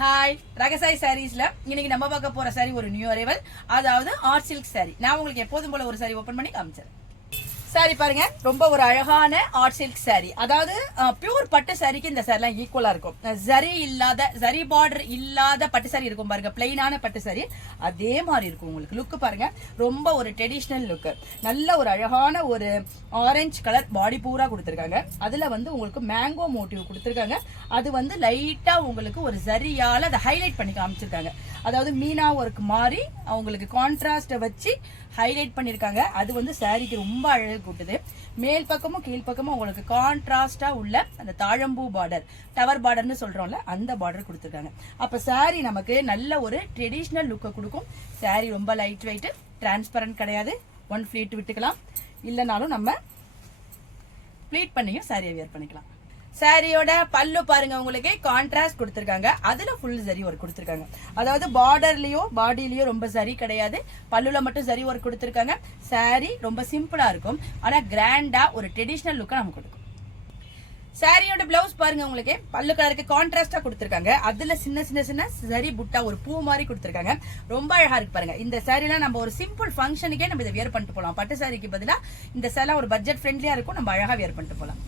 Hi ரகசாய் சாரீஸ்ல இன்னைக்கு நம்ம பார்க்க போற சாரி ஒரு நியூ அரைவல், அதாவது ஆர்ட் சில்க் சாரி. நான் உங்களுக்கு எப்போதும் போல ஒரு சாரி ஓபன் பண்ணி காமிச்சேன். சாரி பாருங்க, ரொம்ப ஒரு அழகான ஆர்ட் சில்க் சாரி. அதாவது பியூர் பட்டு சாரிக்கு இந்த சாரிலாம் ஈக்குவலா இருக்கும். ஜரி பார்டர் இல்லாத பட்டு சாரி இருக்கும் பாருங்க, பிளைனான பட்டு சாரி அதே மாதிரி இருக்கும். உங்களுக்கு லுக் பாருங்க, ரொம்ப ஒரு ட்ரெடிஷனல் லுக். நல்ல ஒரு அழகான ஒரு ஆரஞ்சு கலர் பாடி பூரா கொடுத்துருக்காங்க. அதுல வந்து உங்களுக்கு மேங்கோ மோட்டிவ் கொடுத்துருக்காங்க. அது வந்து லைட்டா உங்களுக்கு ஒரு ஜரியால அதை ஹைலைட் பண்ணி காமிச்சிருக்காங்க. அதாவது மீனா ஒர்க் மாதிரி அவங்களுக்கு கான்ட்ராஸ்ட வச்சு ஹைலைட் பண்ணிருக்காங்க. அது வந்து சாரிக்கு ரொம்ப அழகு கூட்டுது. மேல் பக்கமும் கீழ் பக்கமும் உங்களுக்கு கான்ட்ராஸ்டா உள்ள அந்த தாழம்பூ பார்டர், டவர் பார்டர்னு சொல்றோம்ல, அந்த பார்டர் கொடுத்துருக்காங்க. அப்ப சாரி நமக்கு நல்ல ஒரு ட்ரெடிஷனல் லுக்கை கொடுக்கும். சாரி ரொம்ப லைட் வெயிட், டிரான்ஸ்பரண்ட் கிடையாது. ஒன் ஃபிளீட் விட்டுக்கலாம், இல்லைனாலும் நம்ம ஃபிளீட் பண்ணியும் சாரியை வியர் பண்ணிக்கலாம். சாரியோட பல்லு பாருங்க, உங்களுக்கு கான்ட்ராஸ்ட் கொடுத்திருக்காங்க. அதுல ஃபுல் ஜரி ஒர்க் கொடுத்திருக்காங்க. அதாவது பார்டர்லயோ பாடியிலயோ ரொம்ப ஜரி கிடையாது, பல்லுல மட்டும் ஜரி ஒர்க் கொடுத்திருக்காங்க. சாரி ரொம்ப சிம்பிளா இருக்கும், ஆனா கிராண்டா ஒரு ட்ரெடிஷனல் லுக்கை நமக்கு கொடுக்கும். சாரியோட பிளவுஸ் பாருங்க, உங்களுக்கு பல்லு கலருக்கு கான்ட்ராஸ்டா கொடுத்திருக்காங்க. அதுல சின்ன சின்ன சின்ன சரி புட்டா ஒரு பூ மாதிரி கொடுத்திருக்காங்க. ரொம்ப அழகா இருக்கு பாருங்க. இந்த சாரிலாம் நம்ம ஒரு சிம்பிள் ஃபங்க்ஷனுக்கே நம்ம இதை வியர் பண்ணிட்டு போலாம். பட்டு சாரிக்கு பதிலா இந்த சாரி ஒரு பட்ஜெட் ஃப்ரெண்ட்லியா இருக்கும், நம்ம அழகா வியர் பண்ணிட்டு போலாம்.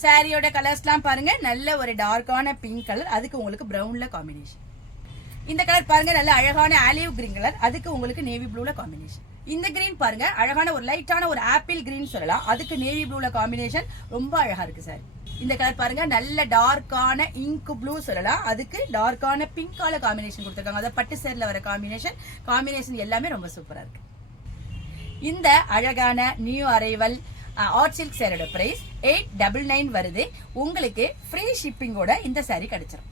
சாரியோட கலர்ஸ்லாம் பாருங்க, நல்ல ஒரு டார்க்கான பிங்க் கலர், அதுக்கு உங்களுக்கு பிரவுன்ல காம்பினேஷன். இந்த கலர் பாருங்க, நல்ல அழகான ஆலிவ் கிரீன் கலர், அதுக்கு உங்களுக்கு நேவி ப்ளூல காம்பினேஷன். இந்த கிரீன் பாருங்க, அழகான ஒரு லைட்டான ஒரு ஆப்பிள் கிரீன் சொல்லலாம், அதுக்கு நேவி ப்ளூல காம்பினேஷன். ரொம்ப அழகா இருக்கு சார். இந்த கலர் பாருங்க, நல்ல டார்க்கான இங்க் ப்ளூ சொல்லலாம், அதுக்கு டார்க்கான பிங்கால காம்பினேஷன் கொடுத்துருக்காங்க. அதாவது பட்டு சேர்ல வர காம்பினேஷன் எல்லாமே ரொம்ப சூப்பரா இருக்கு. இந்த அழகான நியூ அரைவல் ஆர்ட் சில்க் சாரியோட பிரைஸ் 899 வருது. உங்களுக்கு ஃப்ரீ ஷிப்பிங்கோட இந்த சாரி கிடைச்சிடும்.